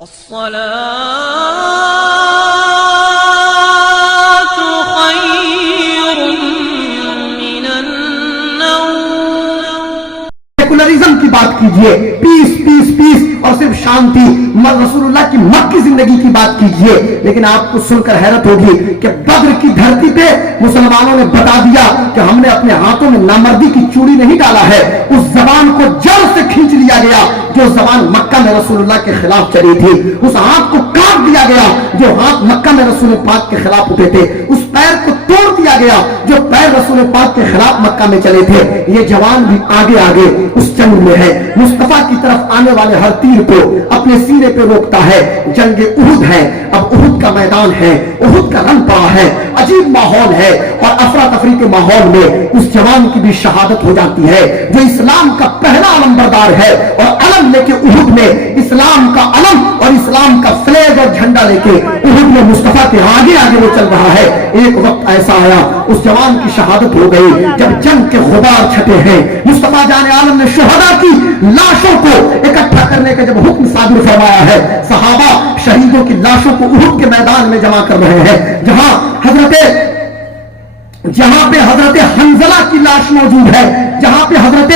Secularism کی بات کیجئے، پیس پیس پیس اور صرف شانتی، رسول اللہ کی مکی زندگی کی بات کیجئے، لیکن آپ کو سن کر حیرت ہوگی کہ بدر کی دھرتی پہ مسلمانوں نے بتا دیا کہ ہم نے اپنے ہاتھوں میں نامردی کی چوڑی نہیں ڈالا ہے، اس زبان کو جڑ سے کھینچ لیا گیا جو زبان مکہ میں رسول اللہ کے خلاف چلی تھی، اس ہاتھ کو کاٹ دیا گیا جو ہاتھ مکہ میں رسول پاک کے خلاف اٹھے تھے، اس پیر کو توڑ دیا گیا جو پیر رسول پاک کے خلاف مکہ میں چلے تھے۔ یہ جوان بھی آگے آگے اس جنگ میں ہے، مصطفیٰ کی طرف آنے والے ہر تیر کو اپنے سینے پہ روکتا ہے۔ جنگ احد ہے، اب احد کا میدان ہے، احد کا رنگ پڑا ہے، عجیب ماحول ہے، اور افراتفری کے ماحول میں اس جوان کی بھی شہادت ہو جاتی ہے جو اسلام کا پہلا علم بردار ہے، اور علم لے کے احد میں اسلام کا علم اور اسلام کا فلیگ اور جھنڈا لے کے احد میں مصطفیٰ کے آگے آگے وہ چل رہا ہے۔ ایک وقت ایسا آیا اس جوان کی شہادت ہو گئی جب جنگ کے غبار چھٹے ہیں، مصطفیٰ جان عالم نے شہداء کی لاشوں کو اکٹھا کرنے کا جب حکم صادر فرمایا ہے، صحابہ شہیدوں کی لاشوں کو احد کے میدان میں جمع کر رہے ہیں، جہاں پہ حضرت حنظلہ کی لاش موجود ہے، جہاں پہ حضرت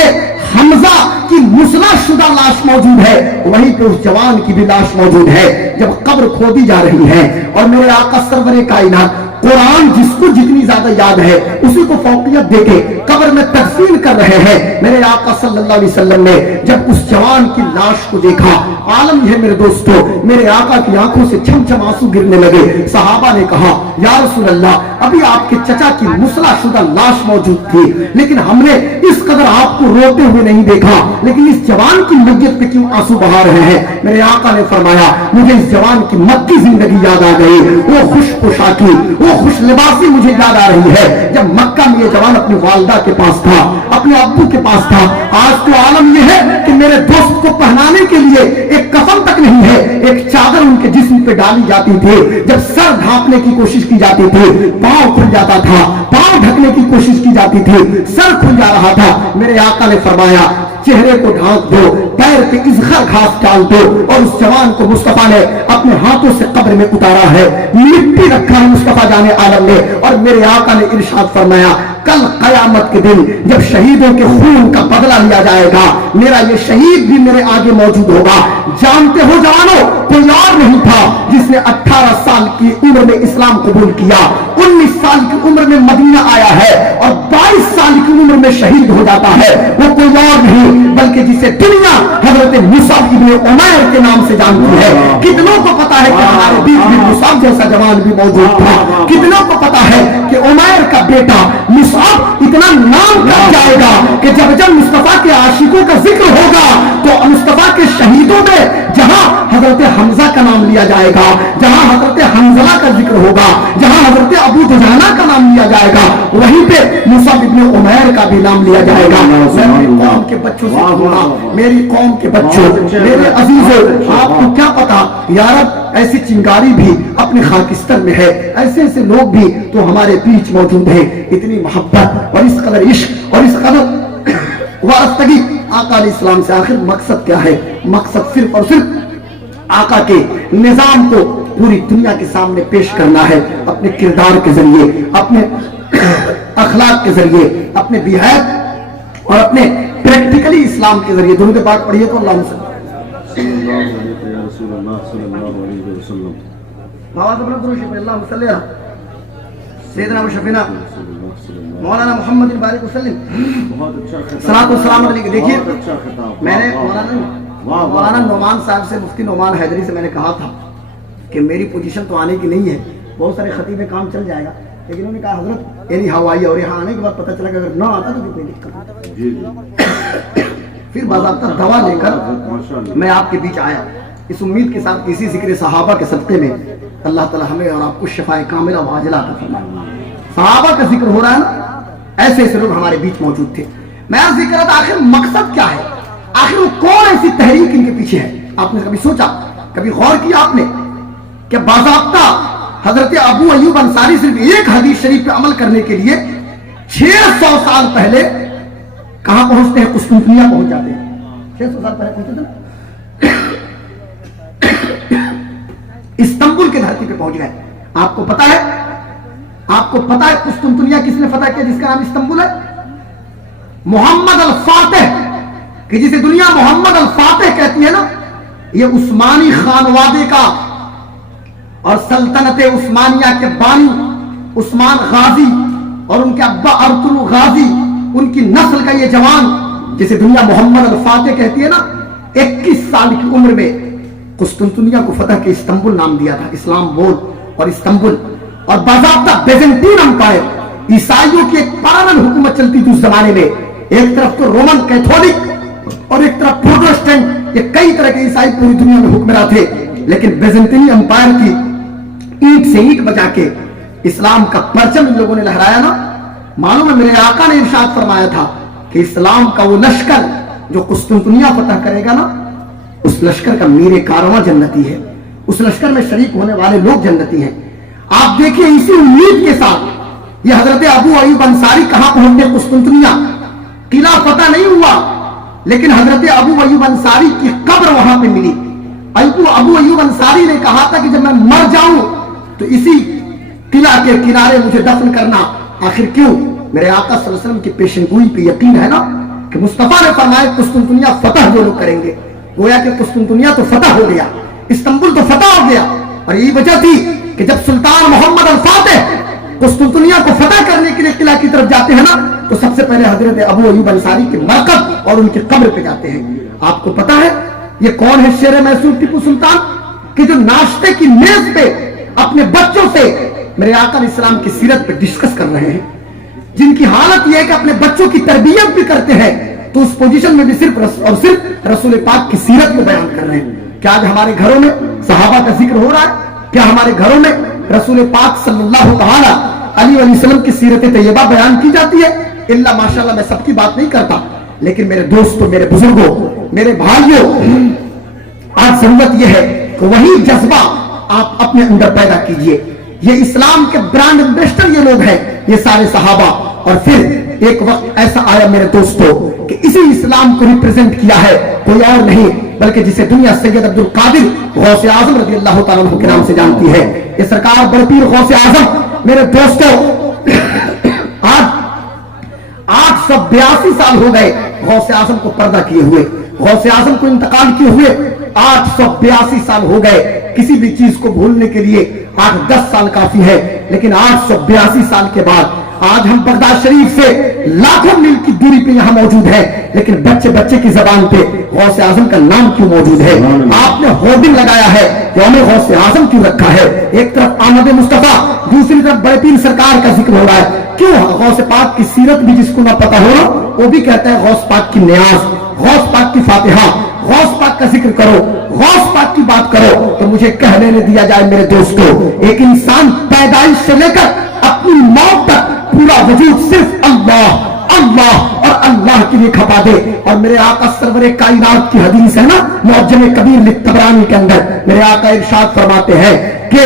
حمزہ کی مسلح شدہ لاش موجود ہے، وہیں پہ اس جوان کی بھی لاش موجود ہے۔ جب قبر کھودی جا رہی ہے اور میرے آقا سرور کائنات قرآن جس کو جتنی زیادہ یاد ہے اسی کو فوقیت دے کے قبر میں تدفین کر رہے ہیں، میرے آقا صلی اللہ علیہ وسلم نے جب اس جوان کی لاش کو دیکھا، عالم یہ میرے دوستو، میرے آقا کی آنکھوں سے چھم چھم آنسو گرنے لگے۔ صحابہ نے کہا یا رسول اللہ، ابھی آپ کے چچا کی مسلح شدہ لاش موجود تھی، لیکن ہم نے اس قدر آپ کو روتے ہوئے نہیں دیکھا، لیکن اس جوان کی میت پہ کیوں آنسو بہا رہے ہیں؟ میرے آقا نے فرمایا مجھے اس جوان کی مکی زندگی یاد آ گئی، وہ خوش پوشاکی، وہ خوش لباسی مجھے یاد آ رہی ہے جب مکہ میں یہ جوان اپنی والدہ کے پاس تھا، اپنے ابو کے پاس تھا۔ آج تو عالم یہ ہے کہ میرے دوست کو پہنانے کے لیے ایک کفن تک نہیں ہے، ایک چادر ان کے جسم پہ ڈالی جاتی تھی، جب سر ڈھانپنے کی کوشش کی جاتی تھی پاؤں کھل جاتا تھا، پاؤں ڈھکنے کی کوشش کی جاتی تھی سر کھل جا رہا تھا۔ میرے آقا نے فرمایا چہرے کو ڈھانپ دو، پیر پہ ازخر گھاس ڈال دو، اور اس جوان کو مصطفیٰ نے اپنے ہاتھوں سے قبر میں اتارا ہے، مٹی رکھا ہے مصطفیٰ جان عالم نے، اور میرے آقا نے ارشاد فرمایا کل قیامت کے دن جب شہیدوں کے خون کا بدلہ لیا جائے گا، میرا یہ شہید بھی میرے آگے موجود ہوگا۔ جانتے ہو جوانوں، کوئی اور نہیں تھا جس نے 18 سال کی عمر میں اسلام قبول کیا، 19 سال کی عمر میں مدینہ آیا ہے، اور 22 سال کی عمر میں شہید ہو جاتا ہے، وہ کوئی اور نہیں بلکہ جسے دنیا حضرت مصعب ابن عمیر کے نام سے جانتی ہے۔ کتنوں کو پتا ہے کہ ہمارے بیچ میں مصعب جیسا جوان بھی موجود تھا؟ کتنوں کو پتا ہے کہ عمیر کا بیٹا مصعب اتنا نام کر جائے گا کہ جب جب مصطفیٰ کے عاشقوں کا ذکر ہوگا تو مصطفیٰ کے شہیدوں میں جہاں حضرت حمزہ کا نام لیا جائے گا، جہاں حضرت حنظلہ کا ذکر ہوگا، جہاں حضرت ابو دجانہ کا نام لیا جائے گا، وہیں پہ مصعب ابن عمیر کا بھی نام لیا جائے گا۔ میں میری قوم کے بچوں سے کہوں، میری قوم کے بچوں، میرے عزیزوں، آپ کو کیا پتا یا رب ایسی چنگاری بھی اپنے خاکستر میں ہے، ایسے ایسے لوگ بھی تو ہمارے بیچ موجود ہیں۔ اتنی محبت اور اس قدر عشق اور اس قدر وابستگی آقا علیہ السلام سے، آخر مقصد کیا ہے؟ مقصد صرف اور صرف آقا کے نظام کو پوری دنیا کے سامنے پیش کرنا ہے، اپنے کردار کے ذریعے، اپنے اخلاق کے ذریعے، اپنے بیہیویئر اور اپنے پریکٹیکلی اسلام کے ذریعے۔ دونوں کے پاک پڑھیے تو اللہم صلی سیدنا و شفینا مولانا محمد بارک وسلم صلاۃ والسلام علیہ۔ دیکھیے میں نے مولانا نعمان صاحب سے، مفتی نعمان حیدری سے میں نے کہا تھا کہ میری پوزیشن تو آنے کی نہیں ہے، بہت سارے خطیب کام چل جائے گا، لیکن انہوں نے کہا حضرت یعنی ہوائی، اور یہاں آنے کے بعد پتہ چلا کہ اگر نہ آتا تو کوئی دقت نہیں۔ پھر باضابطہ دوا لے کر میں آپ کے بیچ آیا، اس امید کے ساتھ اسی ذکر صحابہ کے صدقے میں اللہ تعالی ہمیں اور آپ کو شفاء کاملہ و عاجلہ عطا فرمائے۔ صحابہ کا ذکر ہو رہا ہے نا، ایسے ایسے لوگ ہمارے بیچ موجود تھے۔ میں ذکر تھا آخر مقصد کیا ہے، آخر وہ کون ایسی تحریک ان کے پیچھے ہے؟ آپ نے کبھی سوچا، کبھی غور کیا آپ نے کہ باضابطہ حضرت ابو ایوب انصاری صرف ایک حدیث شریف پہ عمل کرنے کے لیے 600 سال پہلے کہاں پہنچتے ہیں؟ قسطنطنیہ پہنچ جاتے ہیں۔ 600 سال پہلے پہنچتے تھے نا۔ دھرتی پہ پہنچ گئے. آپ کو پتا ہے قسطنطنیہ کس نے فتح کیا جس کا نام استنبول ہے؟ محمد الفاتح، کہ جسے دنیا محمد الفاتح کہتی ہے نا، یہ عثمانی خانوادے کا اور سلطنت عثمانیہ کے بانی عثمان غازی اور ان کے ابا ارطغرل غازی، ان کی نسل کا یہ جوان جسے دنیا محمد الفاتح کہتی ہے نا، 21 سال کی عمر میں قسطنطنیہ کو فتح کے استنبول نام دیا تھا. اسلام بول اور استنبول اور باضابطہ بیزنٹین امپائر، عیسائیوں کی ایک پارل حکومت چلتی تھی اس زمانے میں. ایک طرف تو رومن کیتھولک اور ایک طرف پروٹسٹنٹ، یہ کئی طرح کے عیسائی پوری دنیا میں حکمراں تھے. لیکن بیزنٹین امپائر کی اینٹ سے اینٹ بجا کے اسلام کا پرچم ان لوگوں نے لہرایا نا. معلوم ہے میرے آقا نے ارشاد فرمایا تھا کہ اسلام کا وہ لشکر جو قسطنطنیہ فتح کرے گا نا، اس لشکر کا میرے کارواں جنتی ہے، اس لشکر میں شریک ہونے والے لوگ جنتی ہیں. آپ دیکھیں اسی امید کے ساتھ یہ حضرت ابو ایوب انصاری کہاں پہنچے؟ قسطنطنیہ. قلعہ فتح نہیں ہوا لیکن حضرت ابو ایوب انصاری کی قبر وہاں پہ ملی. ابو ایوب انصاری نے کہا تھا کہ جب میں مر جاؤں تو اسی قلعہ کے کنارے مجھے دفن کرنا. آخر کیوں؟ میرے آقا صلی اللہ علیہ وسلم کی پیشن گوئی پہ یقین ہے نا کہ مصطفیٰ نے فرمایا قسطنطنیہ فتح جو لوگ کریں گے. گویا کہ قسطنطنیہ تو فتح ہو گیا، استنبول تو فتح ہو گیا. اور یہی وجہ تھی کہ جب سلطان محمد الفاتح قسطنطنیہ کو فتح کرنے کے لیے قلعہ کی طرف جاتے ہیں نا، تو سب سے پہلے حضرت ابو ایوب انصاری کے مرکب اور ان کی قبر پہ جاتے ہیں. آپ کو پتا ہے یہ کون ہے شیر میسور ٹیپو سلطان، کہ جو ناشتے کی میز پہ اپنے بچوں سے میرے آقا علیہ السلام کی سیرت پہ ڈسکس کر رہے ہیں، جن کی حالت یہ ہے کہ اپنے بچوں کی تربیت بھی کرتے ہیں تو اس پوزیشن میں بھی صرف اور صرف رسول پاک کی سیرت کو بیان کر رہے ہیں. کیا آج ہمارے گھروں میں صحابہ کا ذکر ہو رہا ہے؟ کیا ہمارے گھروں میں رسول پاک صلی اللہ تعالی علیہ وسلم کی سیرت طیبہ بیان کی جاتی ہے؟ اللہ ماشاءاللہ میں سب کی بات نہیں کرتا، لیکن میرے دوستوں، میرے بزرگوں، میرے بھائیوں، آج ضرورت یہ ہے کہ وہی جذبہ آپ اپنے اندر پیدا کیجئے. یہ اسلام کے برانڈ ایمبیسڈر یہ لوگ ہیں، یہ سارے صحابہ. اور پھر ایک وقت ایسا آیا میرے دوستوں کہ اسی اسلام کو ریپرزینٹ کیا ہے کوئی اور نہیں بلکہ جسے دنیا سید عبد القادر غوث اعظم رضی اللہ تعالیٰ عنہ کے نام سے جانتی ہے. یہ سرکار بڑے پیر غوث اعظم میرے دوستوں آج 882 سال ہو گئے غوث اعظم کو پردہ کیے ہوئے، غوث اعظم کو انتقال کیے ہوئے 882 سال ہو گئے. کسی بھی چیز کو بھولنے کے لیے 8-10 سال کافی ہے، لیکن 882 سال کے بعد آج ہم بغداد شریف سے لاکھوں میل کی دوری پہ یہاں موجود ہے، لیکن بچے کی زبان پہ غوث اعظم کا نام کیوں موجود ہے؟ آپ نے ہورڈنگ لگایا ہے، یوم غوث اعظم کیوں رکھا ہے؟ ایک طرف آمد مصطفیٰ، دوسری طرف بڑے پیر سرکار کا ذکر ہو رہا ہے. کیوں؟ غوث پاک کی سیرت بھی جس کو نہ پتا ہو وہ بھی کہتا ہے غوث پاک کی نیاز، غوث پاک کی فاتحہ، غوث پاک کا ذکر کرو، غوث پاک کی بات کرو. تو مجھے کہنے نہ دیا جائے میرے دوستو، ایک انسان پیدائش سے لے کر اپنی موت تک پورا وجود صرف اللہ اور اللہ کے لیے کھپا دے. اور میرے آقا سرور کائنات کی حدیث ہے نا معجم کبیر للطبرانی کے اندر، میرے آقا ارشاد فرماتے ہیں کہ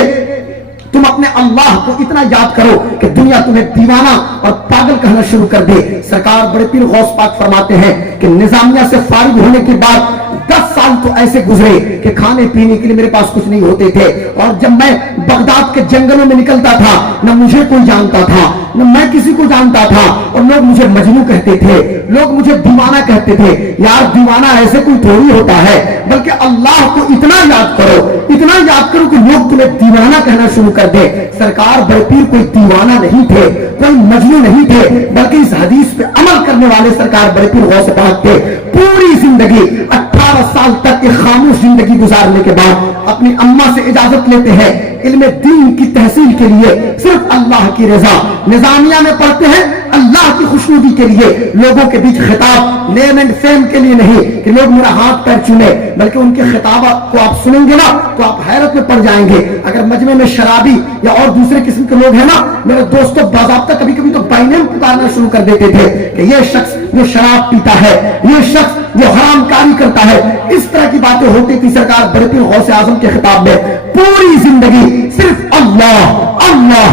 تم اپنے اللہ کو اتنا یاد کرو کہ دنیا تمہیں دیوانہ اور پاگل کہنا شروع کر دے. سرکار بڑے پیر غوث پاک فرماتے ہیں کہ نظامیہ سے فارغ ہونے کے بعد 10 سال تو ایسے گزرے کہ کھانے پینے کے لیے میرے پاس کچھ نہیں ہوتے تھے، اور جب میں بغداد کے جنگلوں میں نکلتا تھا نہ مجھے کوئی جانتا تھا نہ میں کسی کو جانتا تھا، اور لوگ مجھے مجنوں کہتے تھے، لوگ مجھے دیوانہ کہتے تھے. یار دیوانہ ایسے کوئی تھوڑی ہوتا ہے، بلکہ اللہ کو اتنا یاد کرو کہ لوگ تمہیں دیوانہ کہنا شروع کر دے. سرکار بڑے پیر کوئی دیوانہ نہیں تھے، کوئی مجنوں نہیں تھے، بلکہ اس حدیث پہ عمل کرنے والے سرکار بڑے پیر غوث پاک تھے. پوری زندگی 18 سال تک ایک خاموش زندگی گزارنے کے بعد اپنی اماں سے اجازت لیتے ہیں علم دین کی تحصیل کے لیے، صرف اللہ کی رضا. نظامیہ میں پڑھتے ہیں اللہ کی خوشنودی کے لیے، لوگوں کے بیچ خطاب نیم اینڈ فیم کے لیے نہیں کہ لوگ میرا ہاتھ پیر چومے، بلکہ ان کے خطابات کو آپ سنیں گے نا تو آپ حیرت میں پڑ جائیں گے. اگر مجمع میں شرابی یا اور دوسرے قسم کے لوگ ہیں نا میرے دوستوں، باضابطہ کبھی کبھی تو بینیم پکارنا شروع کر دیتے تھے کہ یہ شخص جو شراب پیتا ہے، یہ شخص جو حرام کاری کرتا ہے. اس طرح کی باتیں ہوتی تھی سرکار بڑے پیر غوث اعظم کے خطاب میں. پوری زندگی صرف اللہ 18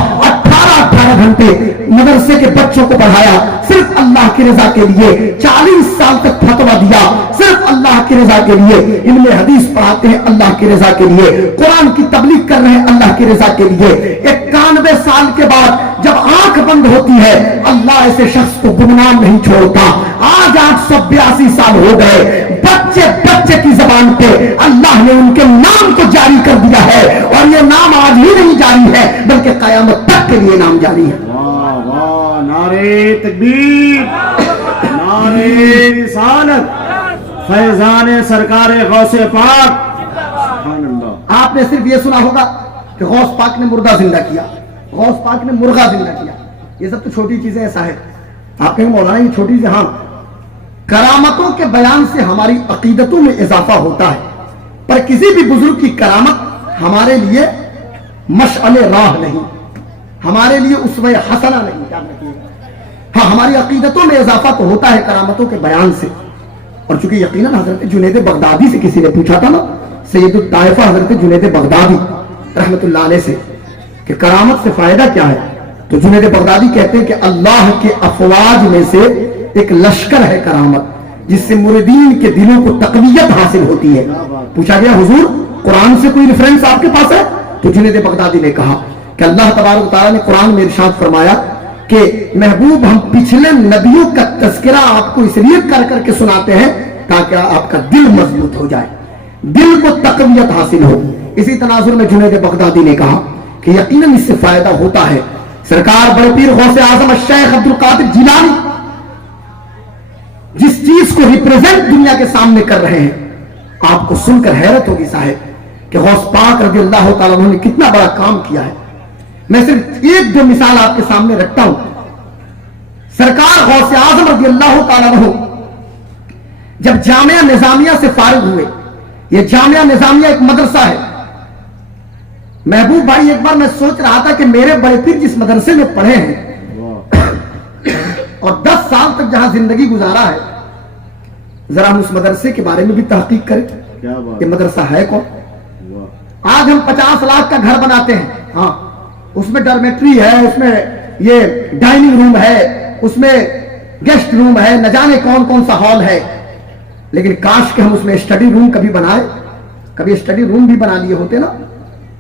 12 घंटे मदरसे के बच्चों को पढ़ाया, सिर्फ अल्लाह की रजा के लिए। 40 साल तक फतवा दिया, सिर्फ अल्लाह की रजा के लिए। इनमें हदीस पढ़ाते हैं अल्लाह की रजा के लिए, कुरान की तबलीग कर रहे हैं अल्लाह की रजा के लिए। 91 साल के बाद जब आंख बंद होती है, अल्लाह ऐसे शख्स को गुमनाम नहीं छोड़ता। आज 882 साल हो गए, बच्चे बच्चे की जबान पे अल्लाह ने उनके नाम को जारी कर दिया है, और ये नाम आज ही नहीं जारी है बल्कि कयामत तक के लिए नाम जारी है। वाह वाह, नारे तकबीर, नारे रिसालत, फैजान सरकारे गौसे पाक। सुभान अल्लाह। आपने सिर्फ ये सुना होगा कि गौस पाक ने मुर्दा जिंदा किया, गौस पाक ने मुर्गा जिंदा किया, ये सब तो छोटी चीजें। ऐसा है आप कहेंगे मौलाना ये छोटी सी, हाँ, करामतों के बयान से हमारी अकीदतों में इजाफा होता है, पर किसी भी बुजुर्ग की करामत हमारे लिए मशअले राह नहीं, हमारे लिए उसवे हसना नहीं। याद रखिएगा, हाँ, हमारी अकीदतों में इजाफा तो होता है करामतों के बयान से। और चूंकि यकीनन हजरत जुनैद बगदादी से किसी ने पूछा था ना, सैयदुल ताइफा हजरत जुनैद बगदादी रहमतुल्लाह अलैह से, कि करामत से फायदा क्या है, तो जुनैद बगदादी कहते हैं कि अल्लाह के अफवाज में से एक लश्कर है करामत, जिससे मुरीदीन के दिलों को तकवीयत हासिल होती है। पूछा गया हुजूर कुरान से कोई रेफरेंस आपके पास है, तो जुनैद बगदादी ने कहा कि अल्लाह तबारक व तआला ने कुरान में इरशाद फरमाया कि महबूब हम पिछले नबियों का तज़किरा आपको इसलिए कर करके सुनाते हैं ताकि आपका दिल मजबूत हो जाए, दिल को तकवीयत हासिल हो। इसी तनाजुर में जुनैद बगदादी ने कहा कि यकीनन इससे फायदा होता है। सरकार बड़े पीर गौसे आजम शेख अब्दुल कादिर जिलानी जिस चीज को रिप्रेजेंट दुनिया के सामने कर रहे हैं, आपको सुनकर हैरत होगी साहब कि गौस पाक रज़ी अल्लाह तआला अन्हु ने कितना बड़ा काम किया है। मैं सिर्फ एक दो मिसाल आपके सामने रखता हूं। सरकार गौसे आजम रज़ी अल्लाह तआला अन्हु जब जामिया निजामिया से फारिग हुए, यह जामिया निजामिया एक मदरसा है। महबूब भाई, एक बार मैं सोच रहा था कि मेरे बड़े पीर जिस मदरसे में पढ़े हैं और 10 साल तक जहां जिंदगी गुजारा है, जरा हम उस मदरसे के बारे में भी तहकीक करें। क्या बात, ये मदरसा है कौन? आज हम 50 लाख का घर बनाते हैं, हाँ, उसमें डॉर्मेट्री है, उसमें ये डाइनिंग रूम है, उसमें गेस्ट रूम है, न जाने कौन कौन सा हॉल है, लेकिन काश के हम उसमें स्टडी रूम कभी बनाए, कभी स्टडी रूम भी बना लिए होते ना,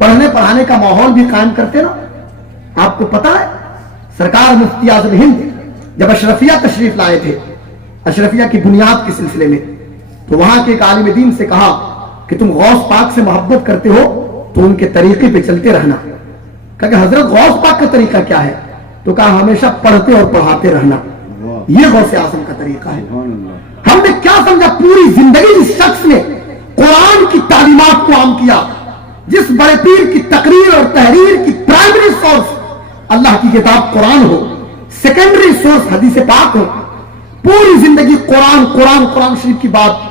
पढ़ने पढ़ाने का माहौल भी कायम करते ना। आपको पता है सरकार मुफ्ती आजम हिंद जब अशरफिया तशरीफ लाए थे, अशरफिया की बुनियाद के सिलसिले में, तो वहां के एक आलिम दीन से कहा कि तुम गौस पाक से मोहब्बत करते हो तो उनके तरीके पे चलते रहना। कहा कि हजरत गौस पाक का तरीका क्या है? तो कहा हमेशा पढ़ते और पढ़ाते रहना, ये गौसे आजम का तरीका है। हमने क्या समझा? पूरी जिंदगी जिस शख्स ने कुरान की तालीमात को आम किया, जिस बड़े पीर की तकरीर और तहरीर की प्राइमरी सोर्स अल्लाह की किताब कुरान हो, सेकेंडरी सोर्स हदीस पाक हो, पूरी जिंदगी कुरान कुरान कुरान शरीफ की बात।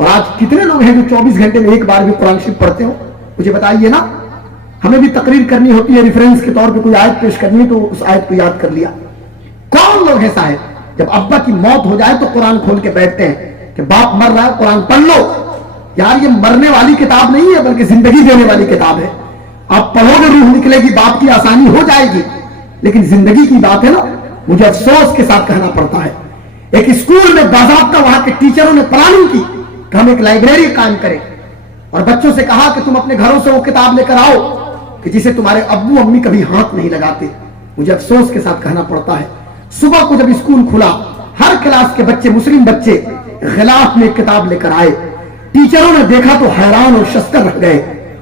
और आज कितने लोग हैं जो 24 घंटे में एक बार भी कुरान शरीफ पढ़ते हो? मुझे बताइए ना। हमें भी तकरीर करनी होती है, रेफरेंस के तौर पे कोई आयत पेश करनी है तो उस आयत को याद कर लिया। कौन लोग हैं साहब, जब अब्बा की मौत हो जाए तो कुरान खोल के बैठते हैं कि बाप मर रहा है कुरान पढ़ लो। यार ये मरने वाली किताब नहीं है बल्कि जिंदगी देने वाली किताब है। आप पढ़ोगे रूह निकलेगी, बाप की आसानी हो जाएगी, लेकिन जिंदगी की बात है ना। मुझे अफसोस के साथ कहना पड़ता है, एक स्कूल में बाज़ाब्ता वहां के टीचरों ने प्लानिंग की कि हम एक लाइब्रेरी कायम करें और बच्चों से कहा कि तुम अपने घरों से वो किताब लेकर आओ कि जिसे तुम्हारे अब्बू अम्मी कभी हाथ नहीं लगाते। मुझे अफसोस के साथ कहना पड़ता है, सुबह को जब स्कूल खुला, हर क्लास के बच्चे, मुस्लिम बच्चे गिलाफ में किताब लेकर आए। टीचरों ने देखा तो हैरान और शस्कर रह गए।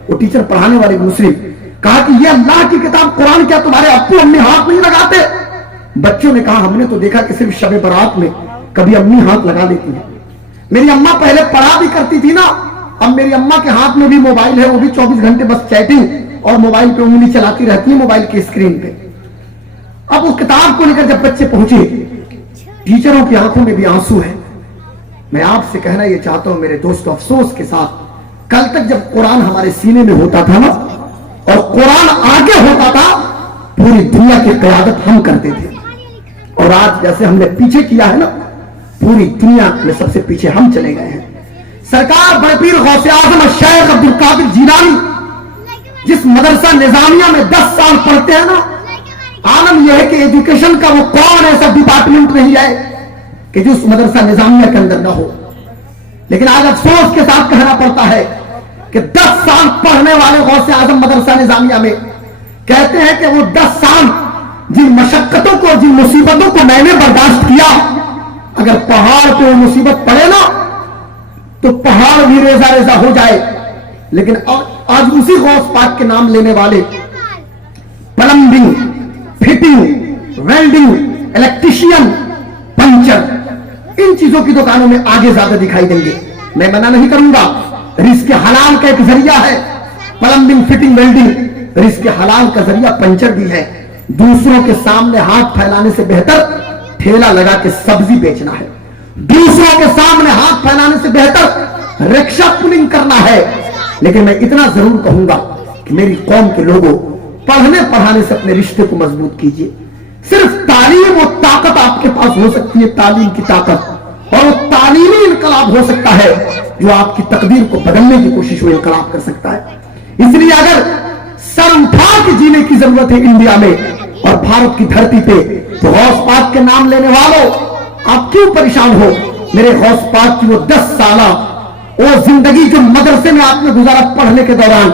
वो टीचर पढ़ाने वाले मुस्लिम, कहा कि ये अल्लाह की किताब कुरान, क्या तुम्हारे अब्बू अम्मी हाथ नहीं लगाते? बच्चों ने कहा हमने तो देखा कि सिर्फ शब बारात में कभी अम्मी हाथ लगा लेती है। मेरी अम्मा पहले पढ़ा भी करती थी ना, अब मेरी अम्मा के हाथ में भी मोबाइल है, वो भी 24 घंटे बस चैटिंग और मोबाइल पे उंगली चलाती रहती है, मोबाइल की स्क्रीन पे। अब उस किताब को लेकर जब बच्चे पहुंचे, टीचरों की आंखों में भी आंसू है। मैं आपसे कहना यह चाहता हूं मेरे दोस्तों, अफसोस के साथ, कल तक जब कुरान हमारे सीने में होता था ना और कुरान आगे होता था, पूरी दुनिया की क़यादत हम करते थे। और आज जैसे हमने पीछे किया है ना, पूरी दुनिया में सबसे पीछे हम चले गए हैं। सरकार बड़े पीर गौसे आजम शेख अब्दुल कादिर जिलानी जिस मदरसा निजामिया में 10 साल पढ़ते हैं ना, आलम यह है कि एजुकेशन का वो कौन ऐसा डिपार्टमेंट नहीं है कि जो उस मदरसा निजामिया के अंदर ना हो। लेकिन आज अफसोस के साथ कहना पड़ता है कि 10 साल पढ़ने वाले गौसे आजम मदरसा निजामिया में कहते हैं कि वो 10 साल जिन मशक्कतों को, जिन मुसीबतों को मैंने बर्दाश्त किया, अगर पहाड़ पे वो मुसीबत पड़े ना तो पहाड़ भी रेजा रेजा हो जाए। लेकिन आज उसी गौस पाक के नाम लेने वाले plumbing, fitting, welding, electrician, puncture, इन चीजों की दुकानों में आगे ज्यादा दिखाई देंगे। मैं मना नहीं करूंगा, रिस्क हलाल का एक जरिया है प्लम्बिंग, फिटिंग, वेल्डिंग, रिस्क हलाल का जरिया पंचर भी है। दूसरों के सामने हाथ फैलाने से बेहतर ठेला लगा के सब्जी बेचना है। दूसरों के सामने हाथ फैलाने से बेहतर रिक्शा पुलिंग करना है। लेकिन मैं इतना जरूर कहूंगा कि मेरी कौम के लोगों, पढ़ने पढ़ाने से अपने रिश्ते को मजबूत कीजिए। सिर्फ तालीम और ताकत आपके पास हो सकती है, तालीम की ताकत, और वो तालीमी इनकलाब हो सकता है जो आपकी तकदीर को बदलने की कोशिश वो इनकलाब कर सकता है। इसलिए अगर सर उठा के जीने की जरूरत है इंडिया में और भारत की धरती पे, तो गौस पाक के नाम लेने वालों, आप क्यों परेशान हो? मेरे गौस पाक की वो 10 साला वो जिंदगी जो मदरसे में आपने गुजारा पढ़ने के दौरान,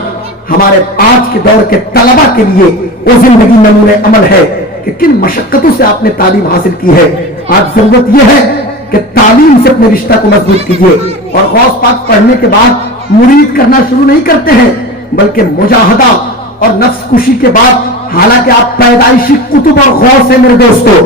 हमारे आज के दौर के तलबा के लिए वो जिंदगी नमूने अमल है कि किन मशक्कतों से आपने तालीम हासिल की है। आज जरूरत यह है कि तालीम से अपने रिश्ता को मजबूत कीजिए। और गौस पाक पढ़ने के बाद मुरीद करना शुरू नहीं करते हैं, बल्कि मुजाहदा और नफ्स कुशी के बाद, हालांकि आप पैदाइशी कुतुब और गौस है मेरे दोस्तों,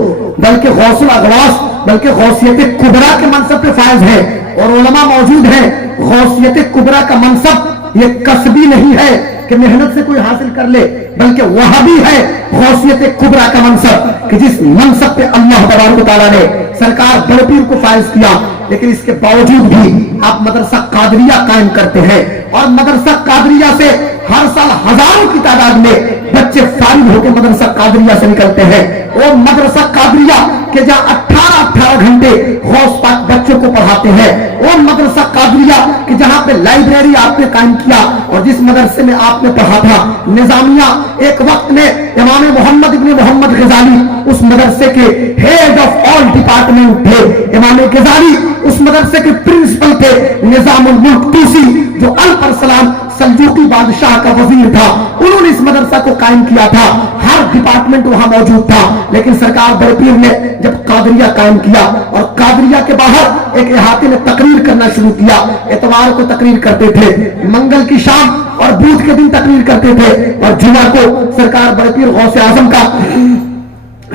बल्कि गौसुल अगवास, बल्कि गौसियत कुबरा के मनसब पे फायज है और उलमा मौजूद है। गौसियत कुबरा का मनसब ये कसबी नहीं है कि मेहनत से कोई हासिल कर ले, बल्कि वह भी है गौसियत कुबरा का मनसब कि जिस मनसब पे अल्लाह तबारक व तआला ने सरकार बड़े पीर को फायज किया। लेकिन इसके बावजूद भी आप मदरसा कादरिया कायम करते हैं और मदरसा कादरिया से हर साल हजारों की तादाद में बच्चे फारिग होकर मदरसा कादरिया से निकलते हैं। वो मदरसा कादरिया के जहां 18 घंटे गौस पाक बच्चों को पढ़ाते हैं, वो मदरसा कादरिया कि जहां पे लाइब्रेरी आपने कायम किया और जिस मदरसे में आपने पढ़ा था निजामिया, एक वक्त में इमाम मोहम्मद इब्न मोहम्मद गजाली उस मदरसे के हेड ऑफ ऑल डिपार्टमेंट थे। इमाम गजाली उस मदरसे के प्रिंसिपल थे। निजामुल मुल्क तूसी जो अल-परसलाम सल्जूकी बादशाह का वजीर था, उन्होंने इस मदरसा को कायम किया था। हर डिपार्टमेंट वहां मौजूद था। लेकिन सरकार बड़े पीर ने जब कादरिया कायम किया और कादरिया के बाहर एक इहाते में तकरीर करना शुरू किया, इतवार को तकरीर करते थे, मंगल की शाम और बुध के दिन तकरीर करते थे, और जुमा को सरकार बड़े पीर गौसे आजम का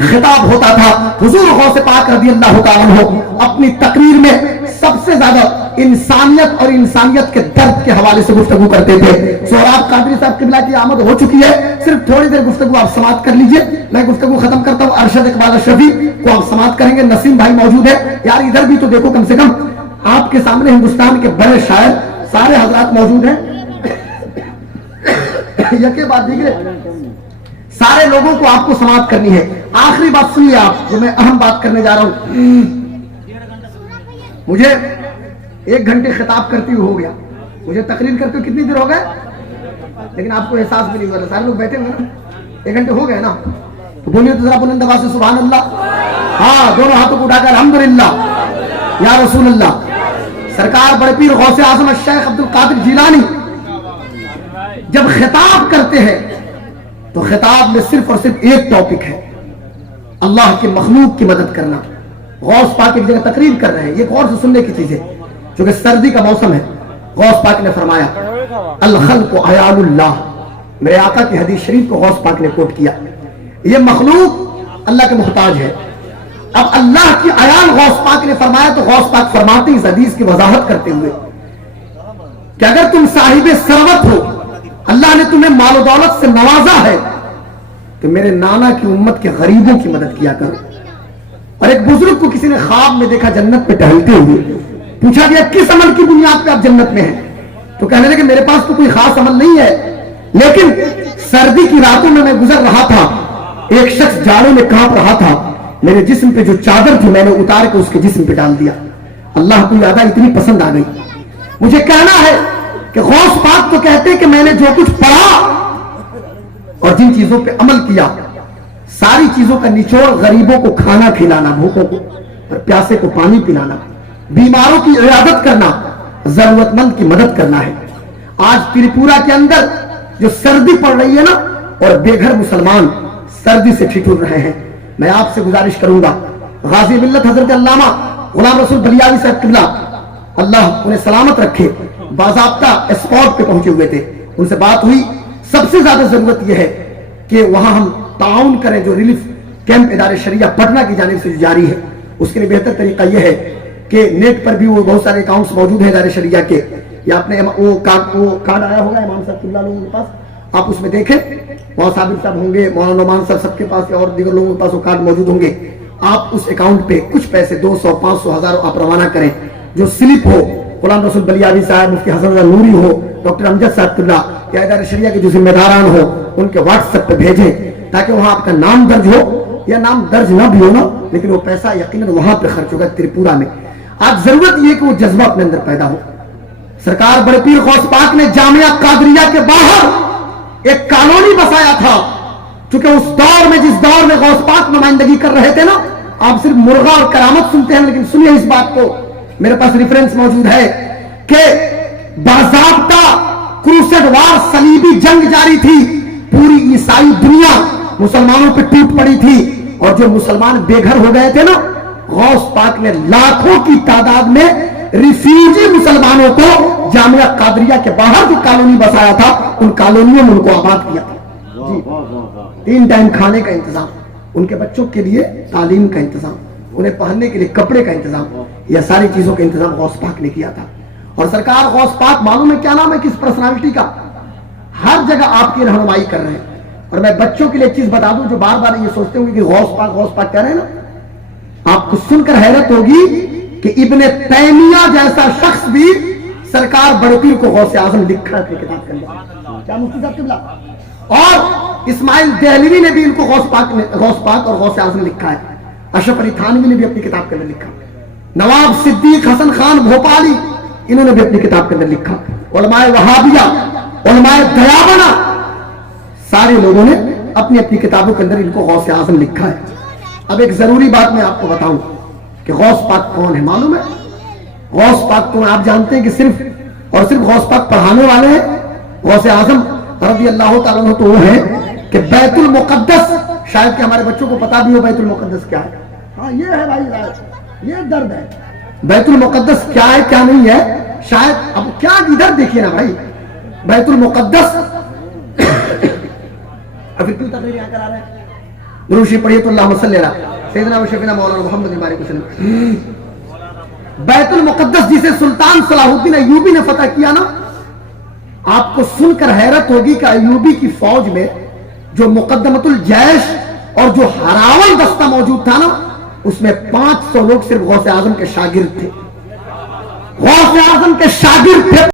खिताब होता था। हुजूर गौसे पाक रज़ियल्लाहु ताला अन्हु अपनी तकरीर में सबसे ज्यादा इंसानियत और इंसानियत के दर्द के हवाले से गुफ्तगू करते थे। सोहराब कादरी साहब किबला की आमद हो चुकी है, सिर्फ थोड़ी देर गुफ्तगू आप समाप्त कर लीजिए, मैं गुफ्तगू खत्म करता हूँ। अरशद इकबाल शफी को आप समाप्त करेंगे। नसीम भाई मौजूद है, यार इधर भी तो देखो, कम से कम आपके सामने हिंदुस्तान के बड़े शायर सारे हजरात मौजूद हैं। यके बाद दीजिए, सारे लोगों को आपको समाप्त करनी है। आखिरी बात सुनिए आप, जो मैं अहम बात करने जा रहा हूं। मुझे 1 घंटे खिताब करते हुए हो गया, मुझे तकरीर करते हुए कितनी देर हो गए, लेकिन आपको एहसास भी नहीं हुआ। सारे लोग बैठे हुए ना, 1 घंटे हो गए ना, तो बोलिए तो जरा बुलंद आवाज से सुभान अल्लाह। हाँ, दोनों हाथों को उठाकर अल्हम्दुलिल्लाह या रसूल अल्लाह। सरकार बड़े पीर गौसे आजम शेख अब्दुल कादिर जिलानी जब खिताब करते हैं तो खिताब में सिर्फ और सिर्फ एक टॉपिक है, अल्लाह के मखलूक की मदद करना। गौस पाक एक जगह तकरीर कर रहे हैं, ये गौर से सुनने की चीज है, क्योंकि सर्दी का मौसम है। गौस पाक ने फरमाया अल खल्क़ु अयानुल्लाह, मेरे आका की हदीस शरीफ को गौस पाक ने कोट किया, ये मखलूक अल्लाह के मुहताज है। अब अल्लाह की अयान गौस पाक ने फरमाया, तो गौस पाक फरमाते इस हदीस की वजाहत करते हुए कि अगर तुम साहिब सरवत हो, अल्लाह ने तुम्हें मालो दौलत से नवाजा है, तो मेरे नाना की उम्मत के गरीबों की मदद किया करो। और एक बुजुर्ग को किसी ने ख्वाब में देखा जन्नत पे टहलते हुए, पूछा गया किस अमल की बुनियाद पे आप जन्नत में हैं? तो कहने लगे मेरे पास तो कोई खास अमल नहीं है, लेकिन सर्दी की रातों में मैं गुजर रहा था, एक शख्स जाड़ों में कांप रहा था, मेरे जिस्म पे जो चादर थी मैंने उतार के उसके जिस्म पे डाल दिया। अल्लाह को यादा इतनी पसंद आ गई। मुझे कहना है कि गौस पाक तो कहते कि मैंने जो कुछ पढ़ा और जिन चीजों पे अमल किया, सारी चीजों का निचोड़ गरीबों को खाना खिलाना, भूखों को और प्यासे को पानी पिलाना, बीमारों की इयादत करना, जरूरतमंद की मदद करना है। आज त्रिपुरा के अंदर जो सर्दी पड़ रही है ना, और बेघर मुसलमान सर्दी से ठिठुर रहे हैं, मैं आपसे गुजारिश करूंगा, गाजी मिल्लत हजरत अल्लामा गुलाम रसूल बलियावी साहब किबला अल्लाह उन्हें सलामत रखे, बाज़ाब्ता स्पॉट पे पहुंचे हुए थे, उनसे बात हुई। सबसे ज्यादा जरूरत यह है कि वहां हम ताउन करें, जो रिलीफ कैंप इदारे शरिया पटना की जानिब से जो जारी है, उसके लिए बेहतर तरीका यह है कि नेट पर भी वो बहुत सारे अकाउंट्स मौजूद हैं इदारे शरिया के, या आपने वो कार्ड आया होगा इमाम साहब किबला लोगों के पास, आप उसमें देखें, वहां साबिर साहब होंगे, मौलाना नोमान साहब, सबके पास और दीगर लोगों के पास वो कार्ड मौजूद होंगे। आप उस अकाउंट पे कुछ पैसे 200, 500, 1000 आप रवाना करें। जो स्लिप हो, गुलाम रसूल बलियावी साहब, मुफ्ती हसन रजा नूरी हो, डॉक्टर अमजद साहब किबला या इदारे शरिया के जो जिम्मेदारान हो, उनके व्हाट्सएप पे भेजें, ताकि वहां आपका नाम दर्ज हो, या नाम दर्ज ना भी हो ना, लेकिन वो पैसा यकीनन वहां पे खर्च होगा त्रिपुरा में। आज जरूरत यह कि वो जज्बा अपने अंदर पैदा हो। सरकार बड़े पीर गौस पाक ने जामिया कादरिया के बाहर एक कॉलोनी बसाया था, क्योंकि उस दौर में, जिस दौर में गौस पाक नुमाइंदगी कर रहे थे ना, आप सिर्फ मुर्गा और करामत सुनते हैं, लेकिन सुनिए इस बात को, मेरे पास रेफरेंस मौजूद है कि बाज़ाब्ता क्रूसेड वार, सलीबी जंग जारी थी, पूरी ईसाई दुनिया मुसलमानों पे टूट पड़ी थी, और जो मुसलमान बेघर हो गए थे ना, गौस पाक ने लाखों की तादाद में रिफ्यूजी मुसलमानों को जामिया कादरिया के बाहर जो कॉलोनी बसाया था, उन कॉलोनियों में उनको आबाद किया था। जी, 3 टाइम खाने का इंतजाम, उनके बच्चों के लिए तालीम का इंतजाम, उन्हें पहनने के लिए कपड़े का इंतजाम, यह सारी चीजों का इंतजाम गौस पाक ने किया था। और सरकार गौस पाक, मालूम है क्या नाम है किस पर्सनालिटी का, हर जगह आपकी रहनुमाई कर रहे हैं। और मैं बच्चों के लिए एक चीज बता दूं, जो बार बार ये सोचते होंगे कि गौस पाक कह रहे हैं ना, आपको सुनकर हैरत होगी कि इब्ने तैमिया जैसा शख्स भी सरकार बड़े पीर को गौसे आजम लिखा है अपनी किताब के अंदर। क्या मुफ्ती साहब किबला और इस्माइल देहलवी ने भी इनको गौस पाक और गौसे आजम लिखा है। अशरफ अली थानवी ने भी अपनी किताब के अंदर लिखा। नवाब सिद्दीक हसन खान भोपाली, इन्होंने भी अपनी किताब के अंदर लिखा। उलमाए वहाबिया, उलमाए दयाबना, सारे लोगों ने अपनी अपनी किताबों के अंदर इनको गौसे आजम लिखा है। अब एक जरूरी बात मैं आपको बताऊं कि गौस पाक कौन है। मालूम है गौस पाक को आप जानते हैं कि सिर्फ और सिर्फ गौस पाक पढ़ाने वाले हैं। गौसे आजम रज़ी अल्लाह तआला अन्हु तो वो है कि बैतुल मुक़द्दस, शायद कि हमारे बच्चों को पता भी हो बैतुल मुक़द्दस क्या है। हाँ, ये है भाई, ये दर्द है। बैतुल मुक़द्दस क्या है क्या नहीं है, शायद अब क्या, इधर देखिए ना भाई, बैतुल मुक़द्दस अभी क्यों तकरीर यहाँ करा रहे हैं, दुरूद पढ़िए तो अल्लाहुम्मा सल्ली अला सय्यिदना व शफीना मौलाना मुहम्मद बारिक वसल्लम। बैतुल मुक़द्दस जिसे सुल्तान सलाहुद्दीन अय्यूबी ने फतह किया ना, आपको सुनकर हैरत होगी कि अय्यूबी की फौज में जो मुक़द्दमतुल जैश और जो हरावल दस्ता मौजूद था ना, उसमें 500 लोग सिर्फ गौसे आजम के शागिर्द थे। गौसे आजम के शागिर्द थे।